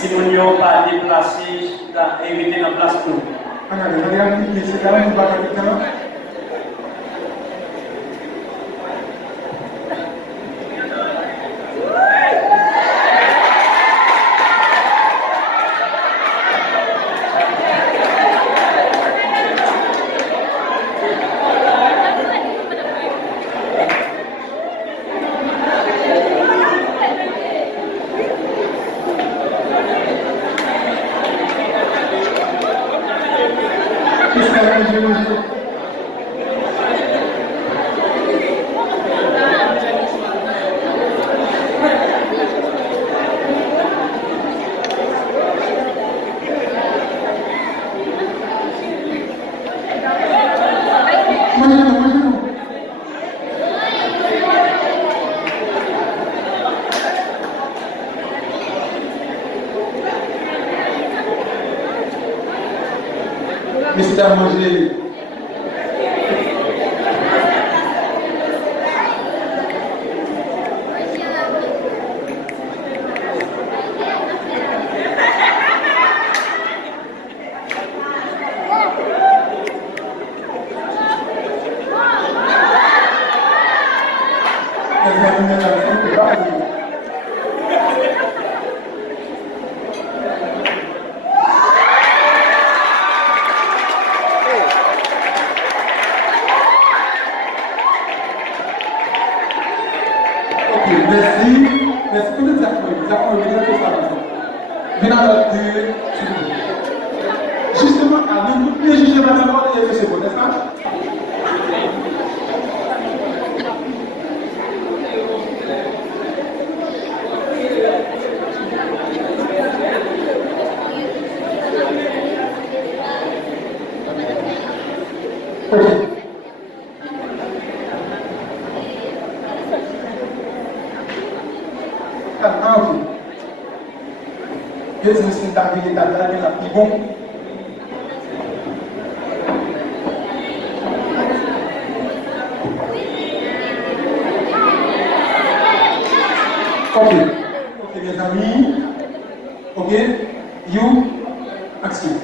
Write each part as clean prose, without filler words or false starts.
Si nous n'avons pas déplacé, éviter la place pour nous. Mr. Manger. Merci pour les accords. Justement, à nous, les juger maintenant et c'est bon, n'est-ce pas? Ok. Mesmo assim, está habilitado na bom. Ok, mes amis. Ok, you, action.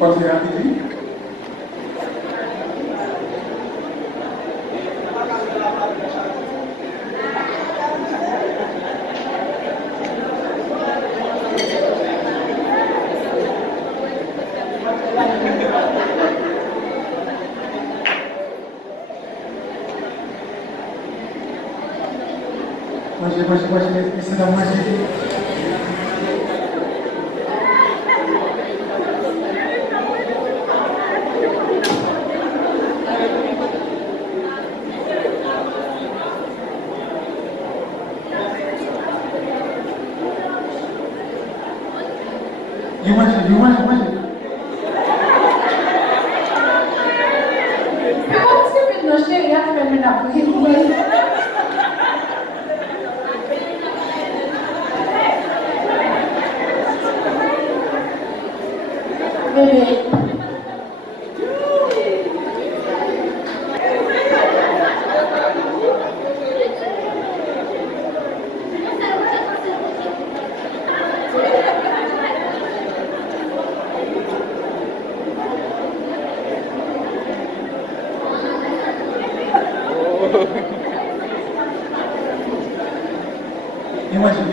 Pode ser rapidinho? Pode, precisa mais. Imagine. Comment est-ce que notre chérie a fait une après-midi? Bébé. Imagine.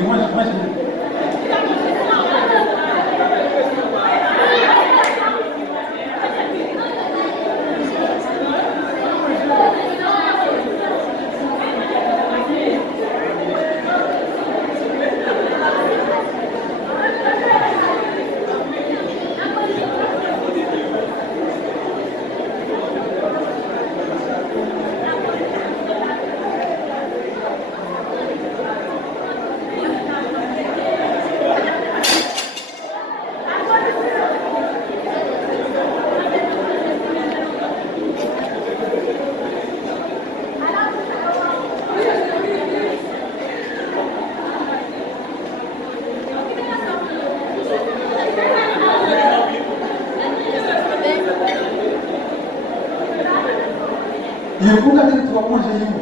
Il faut que tu vas manger une.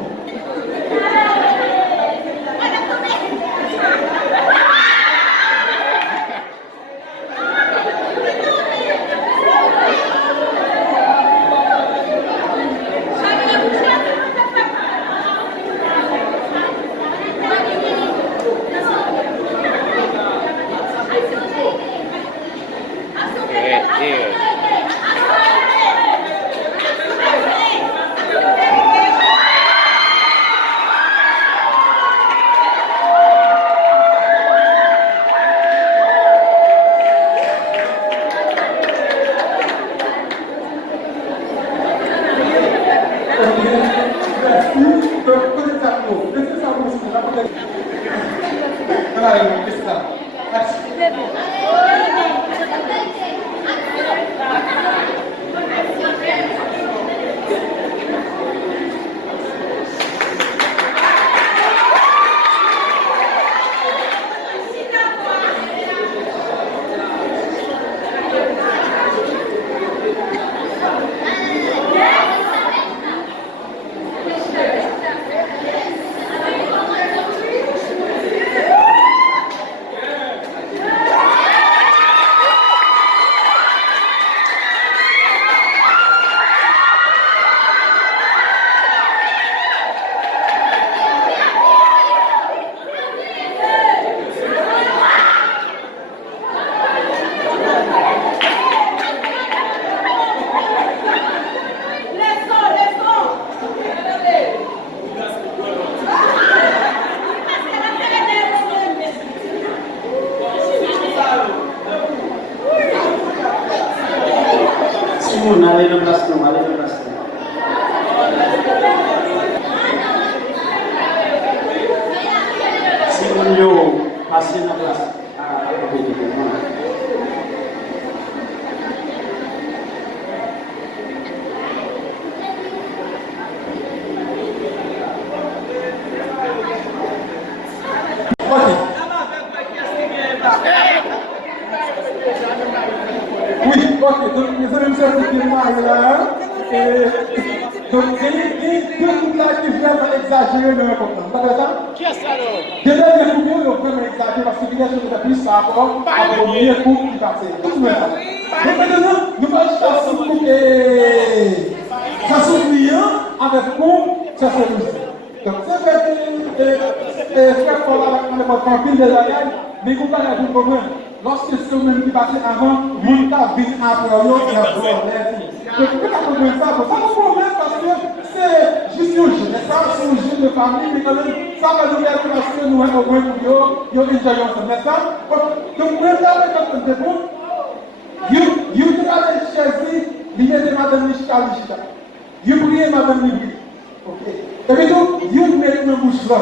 Allez le plaston. Si vous passez la place à côté de moi. Oui, ok, donc les amis, ça c'est bien là. Donc, il y a deux groupes là qui viennent exagérer le important. Vous savez ça? Qui est ça alors? Déjà, les groupes ils vont vraiment exagérer parce qu'il y a des plus par rapport à premier groupe qui passe. Tout le monde. Donc maintenant, nous allons chercher pour que ça soit client avec nous, ça soit nous. Donc, c'est vrai que frère Paul avec notre camping de la gueule, mais vous parlez du problème. Lorsque ce même qui passait avant, vous avez vu après eux et après eux. Donc, pourquoi vous comprenez ça? C'est pas un problème parce que c'est juste un jeu. Ça, c'est un jeu de famille, mais quand même, ça va nous faire parce que nous avons au moins pour eux, ils enjoyent ensemble. Mais ça, donc, vous avez quand même des bons. Vous avez choisi, il y a des madame Michita. Vous priez madame Libri. Ok. Et puis donc, vous mettez une bouche là.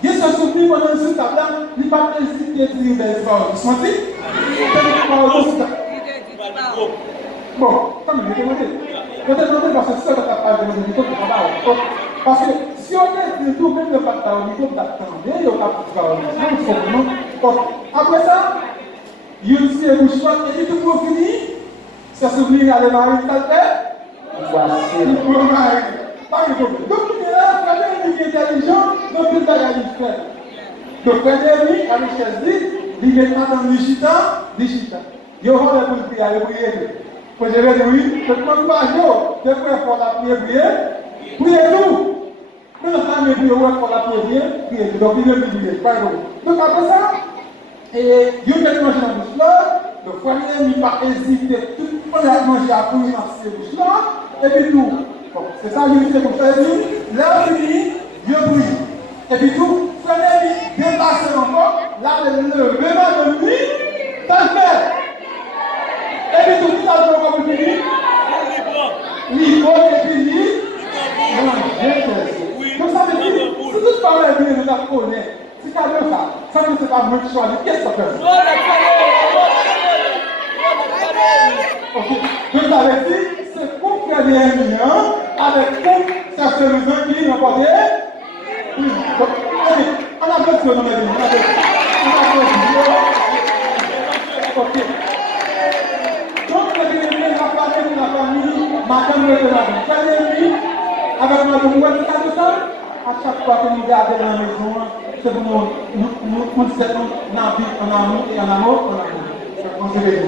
Il se souvient pendant ce temps-là, il ne va pas hésiter à dire des choses. Vous sentez? Bon, comme je l'ai demandé. Je l'ai demandé parce que ça, tu n'as pas demandé du tout de travail. Parce que si on est du tout, même le facteur au niveau d'attendre, il y a pas de travail. Après ça, il y a aussi un bouchon et tout pour finir. Ça s'oublie à les marines, ça le fait. Voici. Pour le mari. Pas de problème. Donc, il est là, il est intelligent, donc il est à l'histoire. Donc, premier, à l'richesse dit, il met pas dans l'Ichita. Il y aura les prières, les prières. Quand je vais dire oui, je ne peux pas jouer. Je peux faire la prière. Priez tout. Mais la femme est priée, pour la prière. Donc, il est prié. Pas de problème. Donc, après ça, et il y a une manger dans la bouche là. Le foyer n'a pas hésité. Tout le monde a mangé à courir dans cette bouche là. Et puis tout. Bon, c'est ça, je vais comme ça. Là, on dit, Dieu prie. Et puis tout, frère, dépassé encore. Là, le vraiment de nuit, ça le fait. Et puis tout, ça le fait comme je dis. Libre, et puis libre. Donc ça veut dire, si tu parles de Dieu, tu la connais. Si tu as vu ça, ça ne c'est pas moi qui choisis. Qu'est-ce que ça fait? Ok. Donc ça veut dire, c'est pour faire des millions, avec pour certains gens qui n'ont pas des. Donc, on a besoin de mettre ok. Donc, la famille, madame le avec ma demoiselle, à chaque fois que nous regardons dans la maison, c'est pour nous dire qu'on a vie en amour et en amour, on a vie.